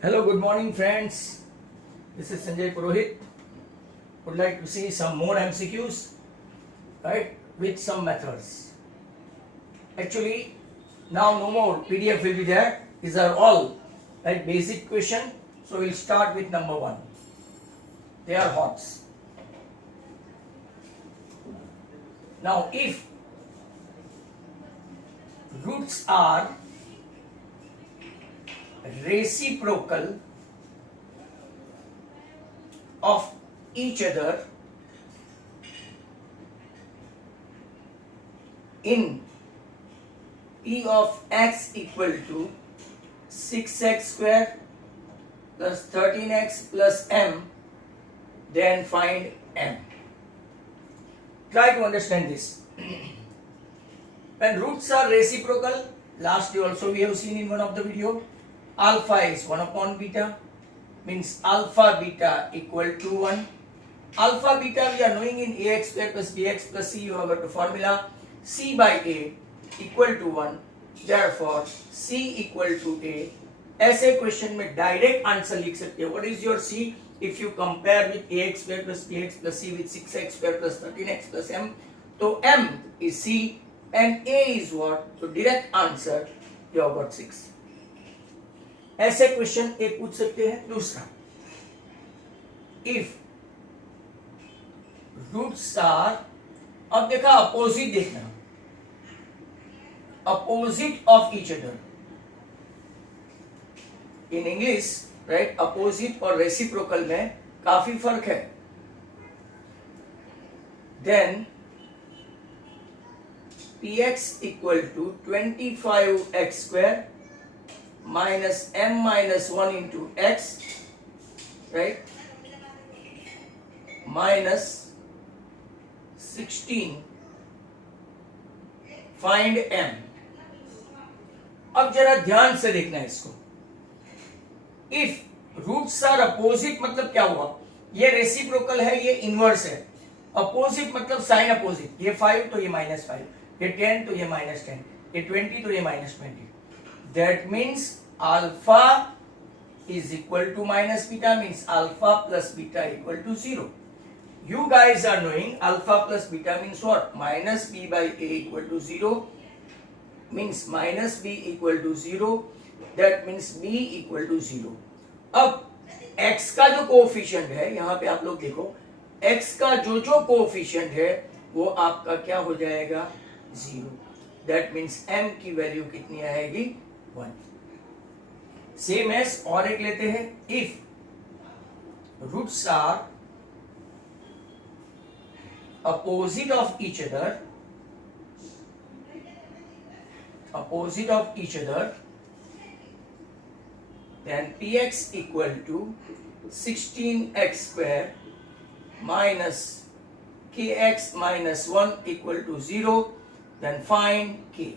Hello, good morning, friends. This is Sanjay Purohit. Would like to see some more MCQs, right, with some methods. Actually, now no more PDF will be there. These are all right basic question. So we'll start with number 1. They are HOTS. Now, if roots are reciprocal of each other in P of x equal to 6x square plus 13x plus m, then find m. Try to understand this. When roots are reciprocal, last day also we have seen in one of the video, alpha is 1 upon beta, means alpha beta equal to 1. Alpha beta we are knowing in ax square plus bx plus c, you have got the formula c by a equal to 1, therefore c equal to a. ऐसे question में direct answer लिख सकते हो. What is your see if you compare with ax square plus bx plus c with 6x square plus 13x plus m, तो m is c and a is what? तो direct answer you have got 6. ऐसे question एक पूछ सकते हैं. दूसरा, if roots are, अब देखा अपोजिट, देखना opposite of each other. In English right, opposite और रेसिप्रोकल में काफी फर्क है. Then px equal to 25x square minus m minus 1 into x, right, minus 16, find m. अब जरा ध्यान से देखना है इसको. इफ रूट्स आर अपोजिट मतलब क्या हुआ? ये रेसिप्रोकल है, ये इनवर्स है. अपोजिट मतलब साइन अपोजिट. ये 5 तो ये -5, ये 10 तो ये -10, ये 20 तो ये -20. That means alpha is equal to minus beta, means alpha plus beta equal to 0. You guys are knowing alpha plus beta means what? Minus b by a equal to 0, means minus b equal to 0. That means b equal to 0. अब x का जो coefficient है, यहाँ पे आप लोग देखो, x का जो कोएफिशिएंट है वो आपका क्या हो जाएगा? 0. That means m की वैल्यू कितनी आएगी? 1. सेम एस और एक लेते हैं. If roots are opposite of each other, opposite of each other, then px equal to 16x square minus kx minus 1 equal to 0, then find k.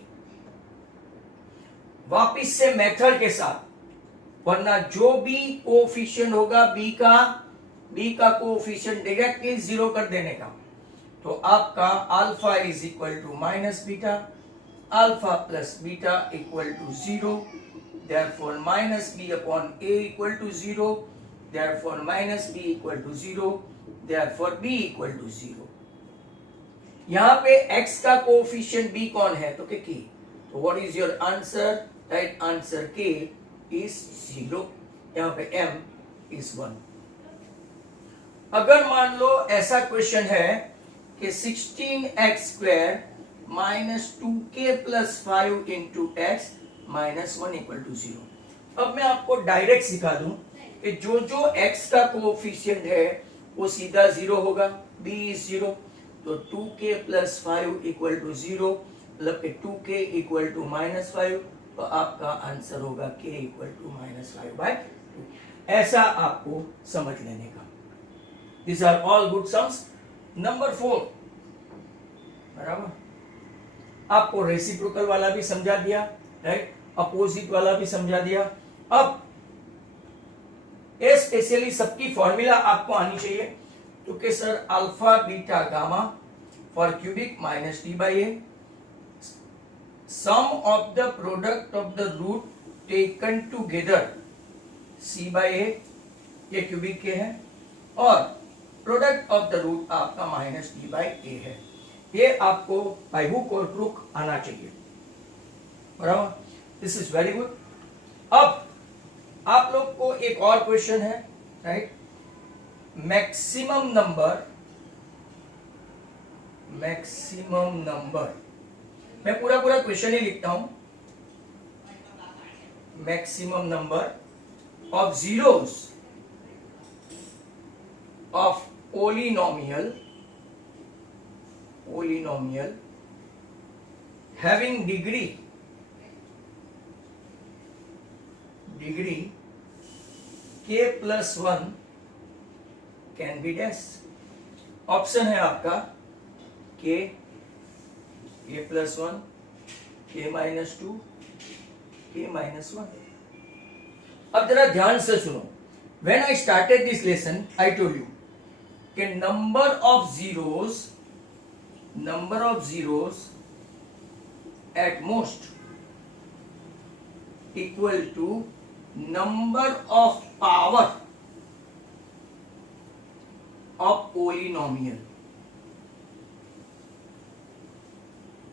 वापिस से method के साथ, वरना जो भी कोएफिशिएंट होगा b का कोएफिशिएंट डायरेक्टली 0 कर देने का, तो आपका alpha is equal to minus beta, alpha plus beta equal to 0, therefore minus b upon a equal to 0, therefore minus b equal to 0, therefore b equal to 0. यहाँ पे x का coefficient b कौन है? तो k. तो what is your answer? Right answer k is 0. यहाँ पे m is 1. अगर मान लो ऐसा क्वेश्चन है कि 16x square minus 2k plus 5 into x minus 1 equal to 0. अब मैं आपको डायरेक्ट सिखा दूं कि जो x का कोएफिशिएंट है वो सीधा 0 होगा. b is 0, तो 2k plus 5 equal to 0, मतलब 2k equal to -5, तो आपका आंसर होगा k equal to -5/2. ऐसा आपको समझ लेने का. These are all good sums. Number 4, बराबर, आपको रेसिप्रोकल वाला भी समझा दिया, राइट, अपोजिट वाला भी समझा दिया. अब स्पेशली सबकी फॉर्मूला आपको आनी चाहिए. तो कि sir alpha beta gamma for cubic minus t by a, sum of the product of the root taken together, c by a, ये क्यूबिक के है, और प्रोडक्ट ऑफ द रूट आपका माइनस डी बाई ए है। ये आपको by hook और crook आना चाहिए, बराबर। This is very good. अब आप लोग को एक और क्वेश्चन है, राइट। मैक्सिमम नंबर, मैं पूरा क्वेश्चन ही लिखता हूं। Maximum number of zeros of polynomial having degree k plus 1 can be dash। Option है आपका k plus 1, k minus 2, k minus 1। अब जरा ध्यान से सुनो। When I started this lesson, I told you कि number of zeros at most equal to number of power of polynomial।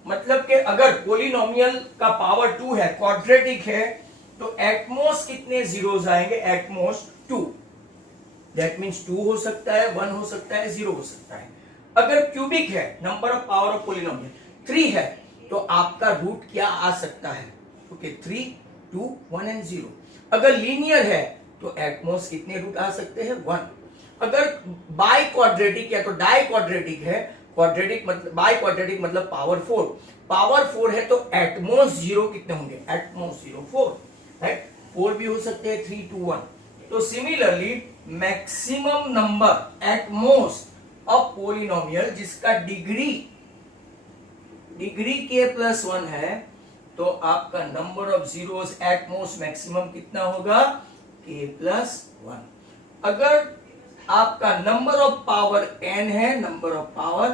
मतलब कि अगर पोलिनोमियल का पावर 2 है, क्वाड्रेटिक है, तो एटमोस्ट कितने जीरोस आएंगे? एटमोस्ट 2। दैट मींस 2 हो सकता है, 1 हो सकता है, 0 हो सकता है। अगर क्यूबिक है, number of power of polynomial 3 है, तो आपका रूट क्या आ सकता है? Okay, 3, 2, 1 and 0। अगर लीनियर है तो एटमोस्ट कितने रूट आ सकते हैं? 1। अगर बाई क्वाड्रेटिक या तो डाई क्वाड्रेटिक है, क्वाड्रेटिक मतलब बाई क्वाड्रेटिक मतलब पावर 4 है, तो एटमोस्ट 0 कितने होंगे? At most 0 4, right. 4 भी हो सकते हैं, 3, 2, 1। तो similarly maximum number at most of polynomial जिसका डिग्री k प्लस 1 है, तो आपका number of zeros at most maximum कितना होगा? k plus 1। अगर आपका नंबर ऑफ पावर n है, number of power,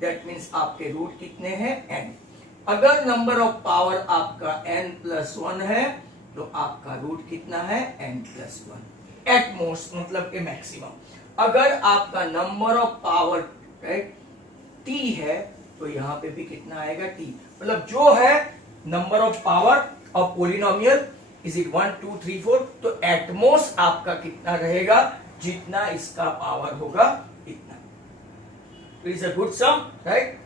that means आपके रूट कितने हैं? n। अगर नंबर ऑफ पावर आपका n प्लस 1 है, तो आपका रूट कितना है? n प्लस 1 एट मोस्ट, मतलब के मैक्सिमम। अगर आपका number of power, right, t है, तो यहां पे भी कितना आएगा? t। मतलब जो है number of power of polynomial is it 1, 2, 3, 4, तो एट मोस्ट आपका कितना रहेगा? जितना इसका पावर होगा इतना। तो it's a good sum, right.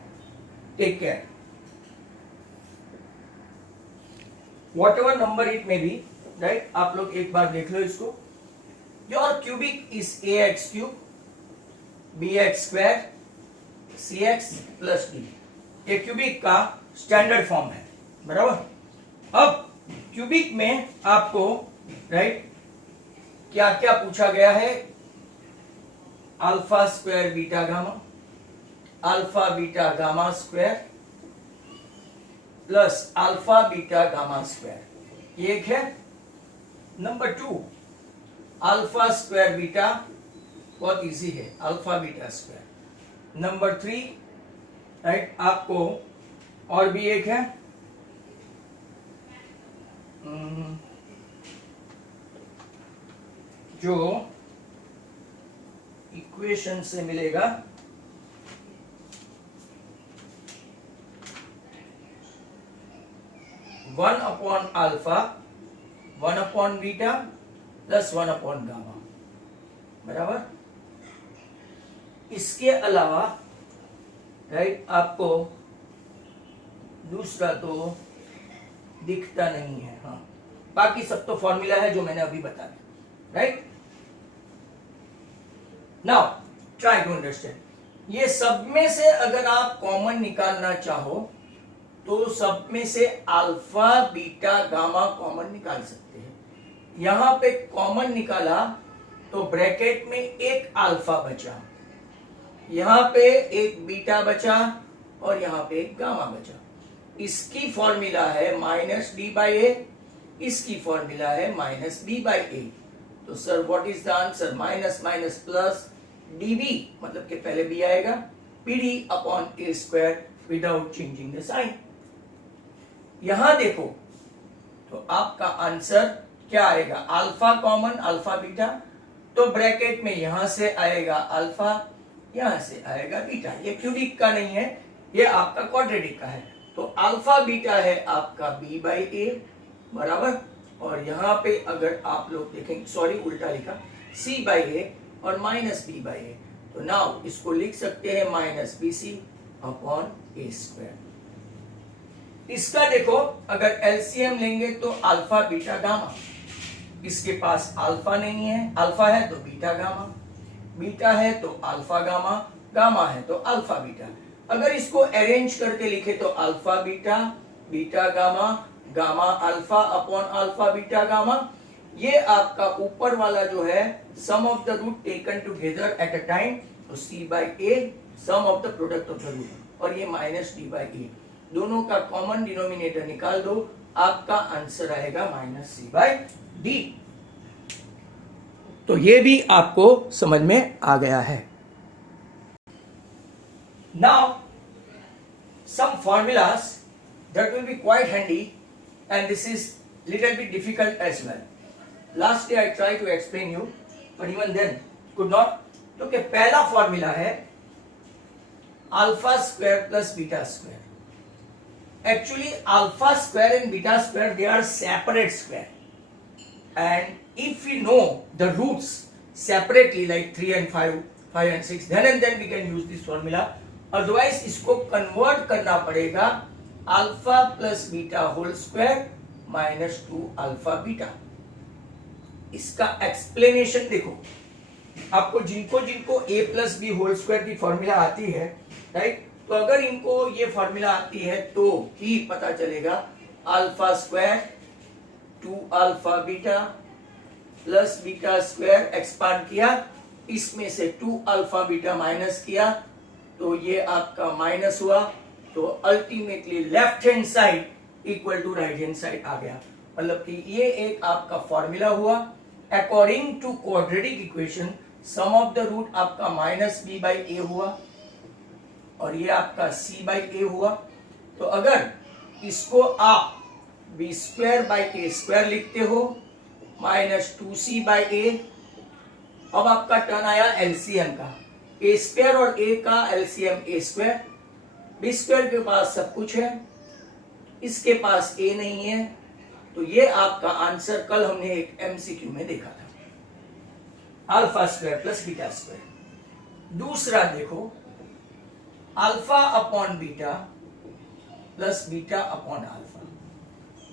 Take care. Whatever number it में बी, राइट, आप लोग एक बार देख लो इसको। Your cubic is ax³ bx² cx plus d। ये क्यूबिक का स्टैंडर्ड फॉर्म है, बराबर। अब क्यूबिक में आपको, राइट, क्या क्या पूछा गया है? Alpha square beta gamma, alpha beta gamma square plus alpha beta gamma square, एक है। नंबर 2 अल्फा स्क्वायर बीटा, बहुत इजी है, alpha beta square. Number 3, right, आपको और भी एक है, जो इक्वेशन से मिलेगा, one upon alpha, 1 upon beta plus 1 upon gamma, बराबर। इसके अलावा, राइट, आपको दूसरा तो दिखता नहीं है, हाँ, बाकी सब तो फॉर्मूला है जो मैंने अभी बता दिया, right. Now try to understand. ये सब में से अगर आप कॉमन निकालना चाहो तो सब में से अल्फा बीटा गामा कॉमन निकाल सकते हैं। यहां पे कॉमन निकाला तो ब्रैकेट में एक अल्फा बचा, यहां पे एक बीटा बचा और यहां पे एक गामा बचा। इसकी फॉर्मूला है माइनस डी बाई ए, इसकी फॉर्मूला है माइनस बी बाई ए। तो sir what is the answer? Minus minus plus DB, मतलब कि पहले बी आएगा, PD upon A square without changing the sign. यहां देखो तो आपका आंसर क्या आएगा, अल्फा कॉमन, अल्फा बीटा, तो ब्रैकेट में यहां से आएगा अल्फा, यहां से आएगा बीटा। ये क्यूबिक का नहीं है, ये आपका क्वाड्रेटिक का है। तो अल्फा बीटा है आपका b बाई ए बराबर, और यहां पे अगर आप लोग देखेंगे, सॉरी उल्टा लिखा, c बाई ए और माइनस b बाई ए, तो नाउ इसको लिख सकते हैं माइनस बी सी अपॉन ए स्क्वायर। इसका देखो अगर एलसीएम लेंगे तो अल्फा बीटा गामा, इसके पास अल्फा नहीं है, अल्फा है तो बीटा गामा, बीटा है तो अल्फा गामा, गामा है तो अल्फा बीटा। अगर इसको अरेंज करके लिखे तो alpha beta, beta gamma, gamma alpha upon alpha beta gamma. ये आपका ऊपर वाला जो है sum of the root taken together at a time, तो c by a sum of the product of the root, और ये माइनस d बाई ए, दोनों का कॉमन डिनोमिनेटर निकाल दो, आपका आंसर आएगा माइनस c बाई डी। तो ये भी आपको समझ में आ गया है। Now some formulas that will be quite handy, and this is little bit difficult as well. Last day I tried to explain you, but even then could not. तो क्या पहला फॉर्मूला है alpha square plus beta square. Actually alpha square and beta square they are separate square, and if we know the roots separately like 3 and 5, 5 and 6, then and then we can use this formula. Otherwise इसको convert करना पड़ेगा alpha plus beta whole square minus 2 alpha beta. इसका explanation देखो, आपको जिनको जिनको a plus B whole square की formula आती है, राइट, तो अगर इनको ये फॉर्मूला आती है तो ही पता चलेगा alpha square 2 alpha beta plus beta square expand किया, इसमें से 2 अल्फा बीटा माइनस किया तो ये आपका माइनस हुआ, तो ultimately left hand side equal to right hand side आ गया। मतलब कि ये एक आपका फॉर्मूला हुआ according to quadratic equation. Sum of the root आपका माइनस बी बाई ए हुआ और ये आपका सी बाई ए हुआ। तो अगर इसको आप B square by A square लिखते हो माइनस 2c बाई ए, अब आपका टर्न आया एलसीएम का, ए स्क्वायर और ए का एलसीएम ए स्क्वायर, बी स्क्वायर के पास सब कुछ है, इसके पास ए नहीं है, तो ये आपका आंसर कल हमने एक एमसीक्यू में देखा था, alpha square plus beta square. दूसरा देखो alpha upon beta plus beta upon alpha,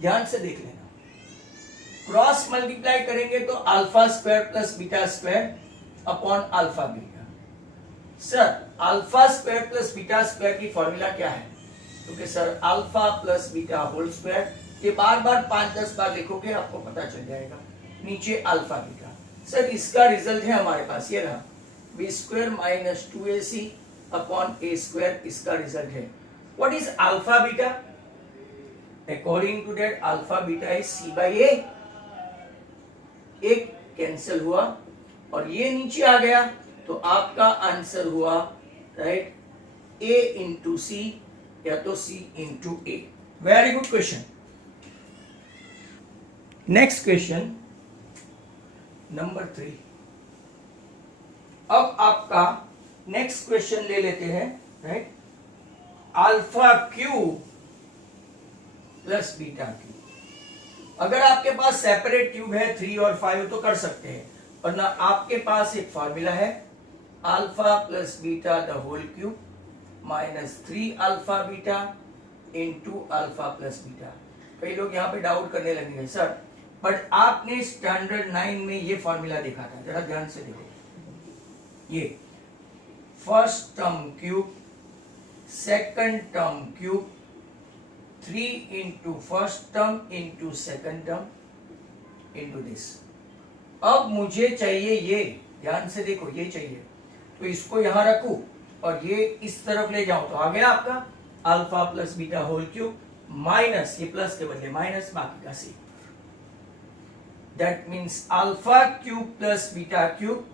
ध्यान से देख लेना, क्रॉस मल्टीप्लाई करेंगे तो alpha square plus beta square upon alpha beta. Sir alpha square plus beta square की फॉर्मूला क्या है? क्योंकि sir alpha plus beta whole square, ये बार बार 5-10 बार लिखोगे आपको पता चल जाएगा। नीचे अल्फा बीटा, सर इसका रिजल्ट है हमारे पास, ये रहा b square minus 2ac upon ए स्क्वायर, इसका रिजल्ट है। What is alpha beta? According to that alpha beta is c by a, एक कैंसिल हुआ और ये नीचे आ गया, तो आपका आंसर हुआ राइट a इंटू सी या तो c into a. Very good question. Next question number 3। अब आपका नेक्स्ट क्वेश्चन ले लेते हैं, right, alpha cube plus beta cube. अगर आपके पास सेपरेट क्यूब है 3 और 5 तो कर सकते हैं, वरना आपके पास एक फॉर्मूला है alpha plus beta the whole cube minus 3 alpha beta into alpha plus beta. कई लोग यहाँ पे डाउट करने लगे हैं सर, बट आपने स्टैंडर्ड 9 में ये फॉर्मूला देखा था, जरा ध्यान से देखो, ये first term cube second term cube 3 into first term into second term into this. अब मुझे चाहिए ये, ध्यान से देखो, ये चाहिए, तो इसको यहां रखूं और ये इस तरफ ले जाऊं, तो आ गया आपका alpha plus beta whole cube minus, ये प्लस के बदले माइनस, बाकी का सी। That means alpha cube plus beta cube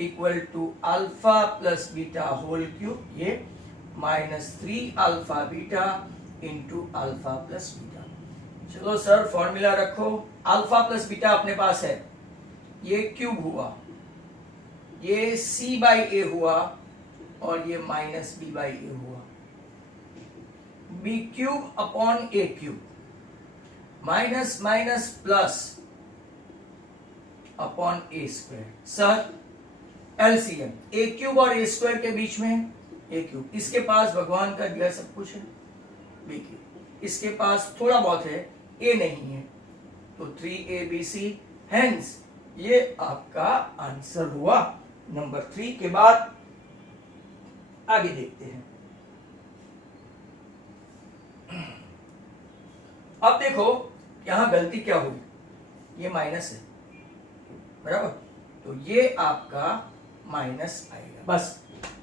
equal to alpha plus beta whole cube, ये minus 3 alpha beta into alpha plus beta. चलो सर फॉर्मूला रखो, alpha plus beta अपने पास है, ये क्यूब हुआ, ये सी बाई ए हुआ और ये माइनस बी बाई ए हुआ। B cube upon a cube minus minus plus upon A square. Sir LCM a cube और ए स्क्वायर के बीच में ए क्यूब, इसके पास भगवान का दिया सब कुछ है बी क्यूब, इसके पास थोड़ा बहुत है ए नहीं है, तो 3abc, हेंस ये आपका आंसर हुआ नंबर 3 के बाद आगे देखते हैं। अब देखो यहां गलती क्या हुई, ये माइनस है बराबर, तो ये आपका माइनस आएगा, बस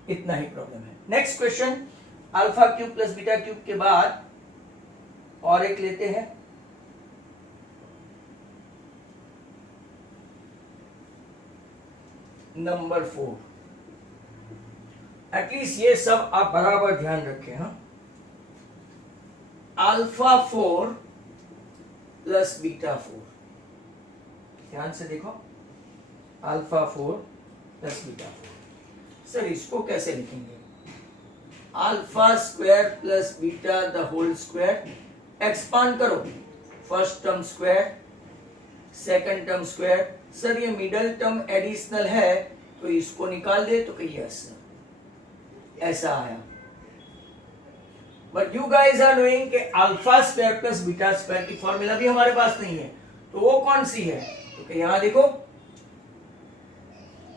इतना ही प्रॉब्लम है। Next question, alpha cube plus beta cube के बाद और एक लेते हैं। नंबर 4, एटलीस्ट ये सब आप बराबर ध्यान रखें। हाँ, अल्फा 4 प्लस बीटा 4, ध्यान से देखो, अल्फा 4 प्लस बीटा 4। सर इसको कैसे लिखेंगे? Alpha square plus beta the whole square, expand करो, first term square, second term square. Sir ये मिडल टर्म एडिशनल है तो इसको निकाल दे, तो कहिए ऐसा आया। But you guys are knowing कि alpha square plus beta square की फॉर्मूला भी हमारे पास नहीं है, तो वो कौन सी है? तो यहां देखो,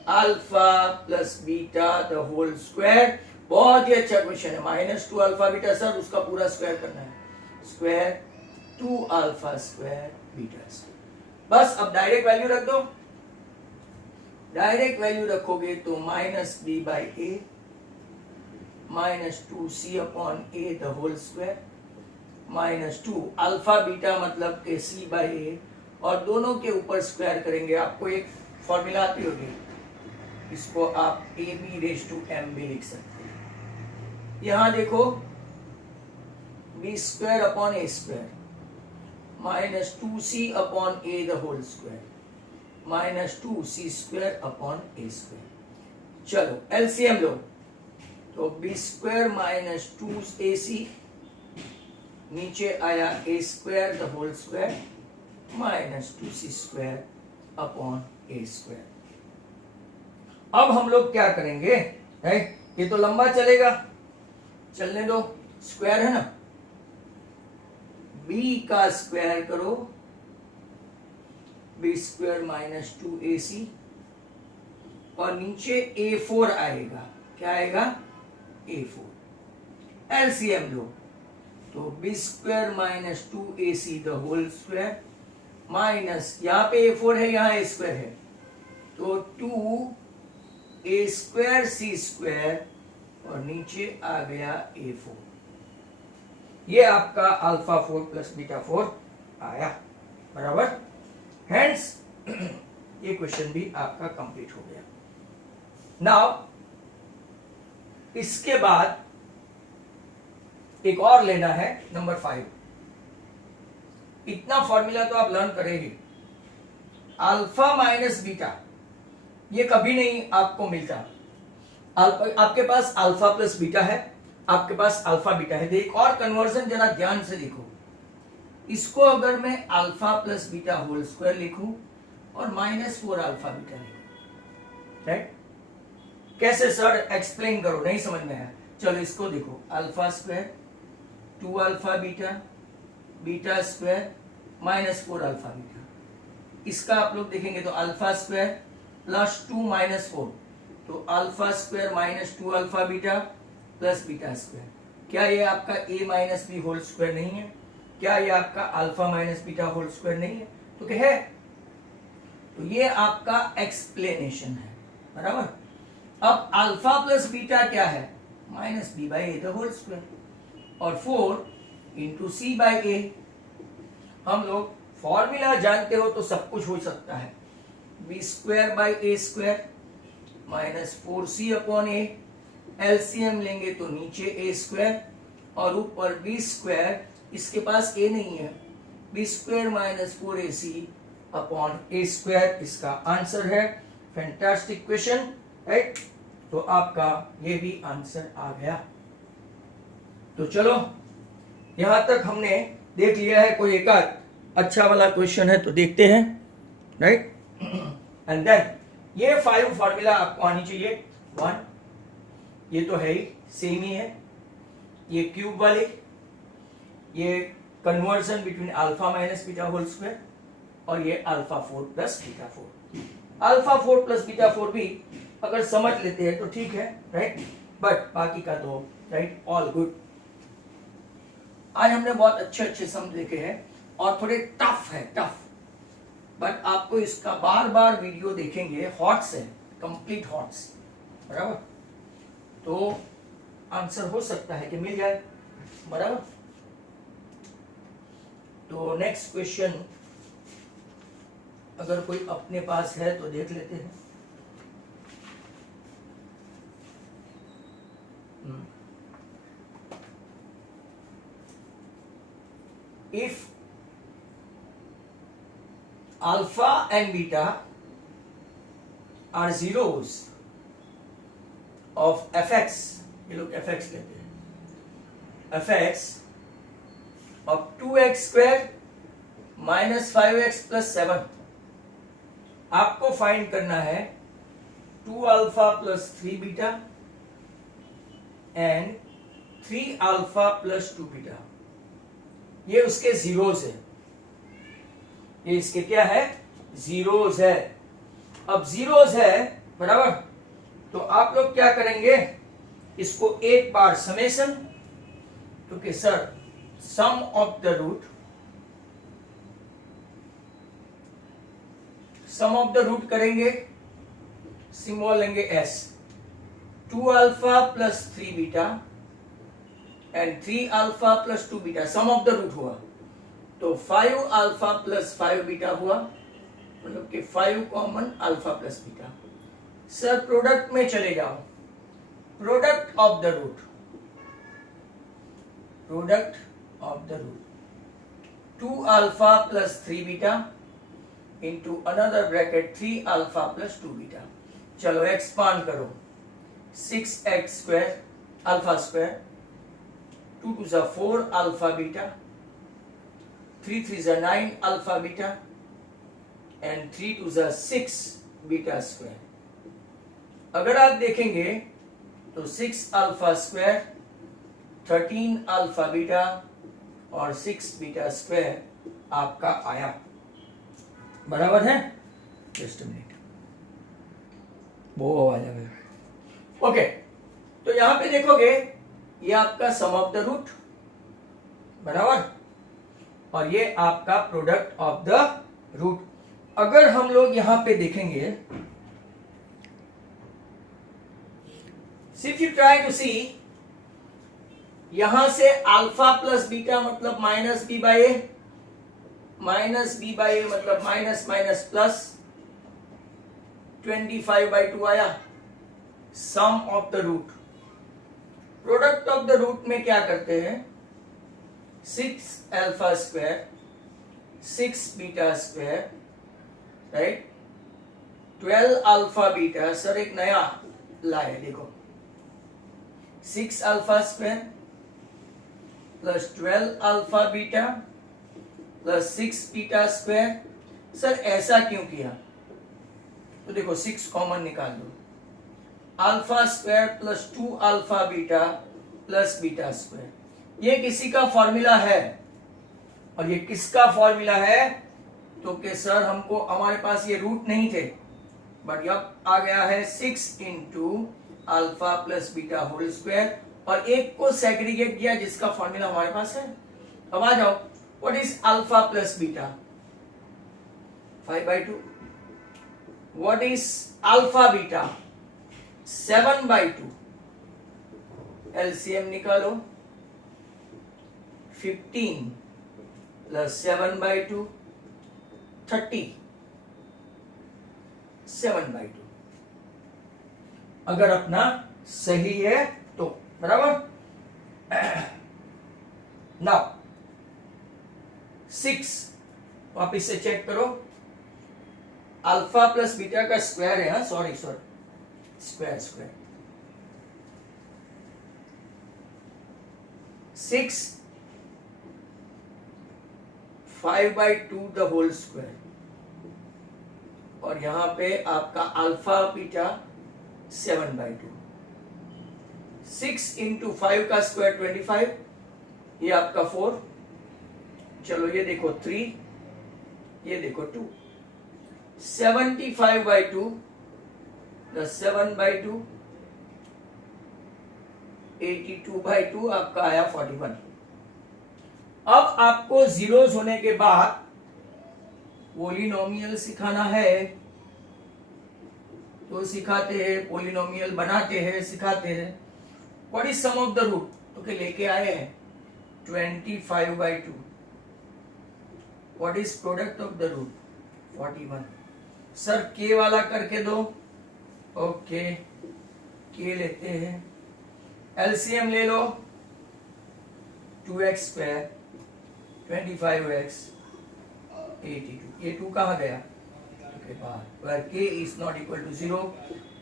alpha plus beta the whole square, बहुत ही अच्छा क्वेश्चन है। -2 अल्फा बीटा, सर उसका पूरा स्क्वायर करना है, square 2 alpha square beta square. बस अब डायरेक्ट वैल्यू रख दो, डायरेक्ट वैल्यू रखोगे तो minus B by A -2c upon A the whole square -2 alpha beta मतलब के सी बाई ए, और दोनों के ऊपर स्क्वायर करेंगे। आपको एक फॉर्मूला आती होगी, इसको आप ab⁻m भी लिख सकते हैं। यहां देखो, b square upon A square -2c upon A the whole square -2c square upon A square. चलो एलसीएम लो, तो बी स्क्वायर -2ac, नीचे आया a square the whole square -2c square upon A square. अब हम लोग क्या करेंगे, ये तो लंबा चलेगा, चलने दो, स्क्वायर है ना, b का स्क्वायर करो, बी स्क्वायर -2ac, और नीचे a4 आएगा, क्या आएगा? a4। एलसीएम लो, तो B square -2ac the whole square minus, यहां पे a4 है, यहां a स्क्वायर है, तो 2a स्क्वायर c स्क्वायर, और नीचे आ गया a4। ये आपका अल्फा 4 प्लस बीटा 4 आया, बराबर। हेंस ये क्वेश्चन भी आपका कंप्लीट हो गया। नाउ इसके बाद एक और लेना है, नंबर 5। इतना फॉर्मूला तो आप लर्न करेंगे, अल्फा माइनस बीटा, ये कभी नहीं आपको मिलता। आपके पास अल्फा प्लस बीटा है, आपके पास अल्फा बीटा है। एक और कन्वर्जन जरा ध्यान से देखो, इसको अगर मैं alpha plus beta whole square लिखूं और -4 अल्फा बीटा लिखूं, राइट? कैसे सर, एक्सप्लेन करो, नहीं समझ में आया। चलो इसको देखो, alpha square 2 alpha beta, beta square -4 alpha beta. इसका आप लोग देखेंगे तो अल्फा स्क्वायर +2 -4, तो alpha square -2 alpha beta plus beta square. क्या ये आपका a minus B whole square नहीं है? क्या ये आपका alpha minus beta whole square नहीं है? तो क्या है? तो ये आपका एक्सप्लेनेशन है, बराबर। अब अल्फा प्लस बीटा क्या है? -b/a द होल स्क्वायर, और 4 × c/a। हम लोग फॉर्मूला जानते हो तो सब कुछ हो सकता है। b square by a square -4c upon a, LCM लेंगे तो नीचे a स्क्वायर और ऊपर b स्क्वायर, इसके पास a नहीं है, b स्क्वायर -4ac अपॉन ए स्क्वायर इसका आंसर है। Fantastic question, right. तो आपका ये भी आंसर आ गया। तो चलो यहां तक हमने देख लिया है। कोई एक अच्छा वाला क्वेश्चन है तो देखते हैं, राइट। एंड देन ये 5 फॉर्मूला आपको आनी चाहिए। 1 ये तो है ही, सेम ही है। ये क्यूब वाले, ये conversion between alpha minus beta whole square, और ये alpha 4 plus beta 4। Alpha 4 plus beta 4 भी अगर समझ लेते हैं तो ठीक है, राइट। बट बाकी का तो राइट, ऑल गुड। आज हमने बहुत अच्छे अच्छे सम देखे हैं और थोड़े टफ है, टफ। बट आपको इसका बार बार वीडियो देखेंगे, हॉट्स है, कंप्लीट हॉट्स, बराबर। तो आंसर हो सकता है कि मिल जाए, बराबर। तो नेक्स्ट क्वेश्चन अगर कोई अपने पास है तो देख लेते हैं। If alpha and beta are zeros of fx, ये लोग fx कहते हैं, fx of 2x square minus 5x plus 7, आपको फाइंड करना है 2 alpha plus 3 beta and 3 alpha plus 2 beta. ये उसके जीरोस है, ये इसके क्या है, जीरोस है। अब जीरोस है, बराबर। तो आप लोग क्या करेंगे, इसको एक बार समेशन, क्योंकि sir sum of the root, sum of the root करेंगे, सिंबल लेंगे S. 2 alpha plus 3 beta and 3 alpha plus 2 beta, sum of the root हुआ तो 5 अल्फा प्लस 5 बीटा हुआ, मतलब कि 5 common alpha plus beta. Sir product में चले जाओ, product of the root, product of the root 2 alpha plus 3 beta into another bracket 3 alpha plus 2 beta. चलो expand करो, 6x square alpha square, 2 to the 4 alpha beta, 3 3 the 9 alpha beta, and 3 to the 6 beta square। अगर आप देखेंगे तो 6 alpha square, 13 alpha beta और 6 beta square आपका आया, बराबर है। जस्ट मिनट, वो आवाज आ गया। ओके, तो यहां पे देखोगे ये आपका सम ऑफ द रूट, बराबर, और ये आपका प्रोडक्ट ऑफ द रूट। अगर हम लोग यहां पे देखेंगे, if you try to see, यहां से अल्फा प्लस बीटा मतलब minus B by a, minus B by a मतलब माइनस माइनस प्लस 25/2 आया, sum of the root. Product of the root में क्या करते हैं, 6 alpha square 6 beta square, right, 12 alpha beta. Sir एक नया लाए, देखो 6 alpha square plus 12 alpha beta plus 6 beta square. Sir ऐसा क्यों किया, तो देखो 6 कॉमन निकाल दो, alpha square plus 2 alpha beta plus beta square. ये किसी का फॉर्मूला है, और ये किसका फॉर्मूला है, तो कि सर हमको, हमारे पास ये रूट नहीं थे, बट अब आ गया है 6 into alpha plus beta whole square, और एक को सेग्रीगेट किया जिसका फॉर्मूला हमारे पास है। अब आ जाओ, what is alpha plus beta, 5/2। What is alpha beta, 7/2। LCM निकालो, 15 प्लस 7/2 30, 7/2। अगर अपना सही है तो, बराबर। नाउ 6 वापिस से चेक करो, अल्फा प्लस बीटा का स्क्वायर है, हाँ sorry square 6 5/2 the whole square, और यहां पे आपका अल्फा बीटा 7/2। 6 इंटू 5 का स्क्वायर 25, ये आपका 4, चलो ये देखो 3, ये देखो 2, 75/2 प्लस 7/2 82/2 आपका आया 41। अब आपको जीरोस होने के बाद पॉलिनोमियल सिखाना है तो सिखाते हैं, पॉलिनोमियल बनाते हैं सिखाते हैं। What is sum of the root, तो के लेके आए हैं 25/2। What is product of the root 41। Sir के वाला करके दो, ओके के लेते हैं, एलसीएम ले लो 2x स्क्वायर 25x 82, ये 2 कहाँ गया के बाद, where k is not equal to 0,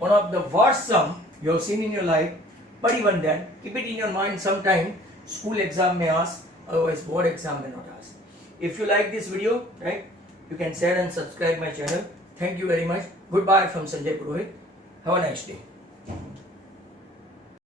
one of the worst sum you have seen in your life, but even then keep it in your mind. Sometime school exam may ask, otherwise board exam may not ask. If you like this video, right, you can share and subscribe my channel. Thank you very much. Goodbye from Sanjay Purohit. Have a nice day.